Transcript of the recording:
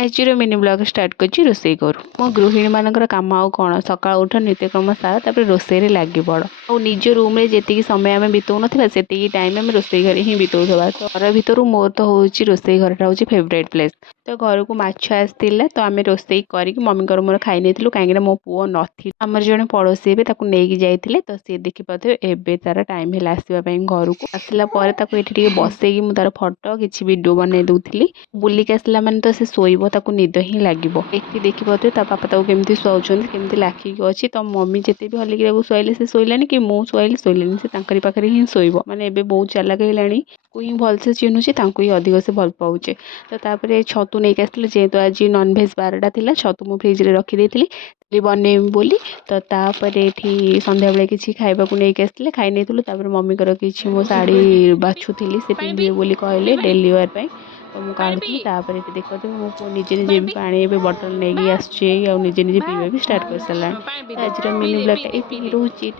आजर mini blog start कर रोसई करूँ मो गृहिणी मानकर काम आउ कौन सका उठ नित्यक्रम सारा तापर रोसई लगी पड़ और निज रूम रे जी समय आम बिताऊ ना से टाइम आम रोसई घर ही बिताऊा तो घर भितर मोर तो हूँ रोसई घरटा हूँ फेवरेट प्लेस तो घर को माछ आसला तो आम रोसई करके मम्मी मोर खाई नहीं कहीं मो पुओ नी आमर जड़े पड़ोसी भी नहीं जाते तो सी देखिपे एवं तार टाइम है आसवाई घर को आसला ये बसई मुझे तार फटो किसी वीडियो बनई दूसरी बुलिक आसला मैंने तो सी शोब ताकू निद ही लगे एति देखिपे ता बापा ताकू केमती शुआउन केमती लाखिक अच्छी तो मम्मी जिते भी हलिक शुआले से शोलानी कि मुझे शुआली शोलानी से तांकरी पाखे ही शोब मैंने एवं बहुत चालाक है ही भलसे चिन्हुचे ही अधिक से भल पाऊे तो तापर छतु नहीं आसते जेहेतु आज नॉनवेज बारटा थी छतु मु फ्रिज रे रखी देती बनईबी बोली तो तापर ये संध्या बेले किसी खाइबा नहीं आसते खाई नहीं मम्मी किसी मो शाढ़ी बाछुली से पिंधे बोली कहले डेली वेयर पे तो मुझे काढ़ुली ये देखते मो पु निजे निजे भी पानी बटल नहीं आसजे निजे निजे पीवा भी स्टार्ट कर सारा आज मिनी ब्लॉग ये रोचे।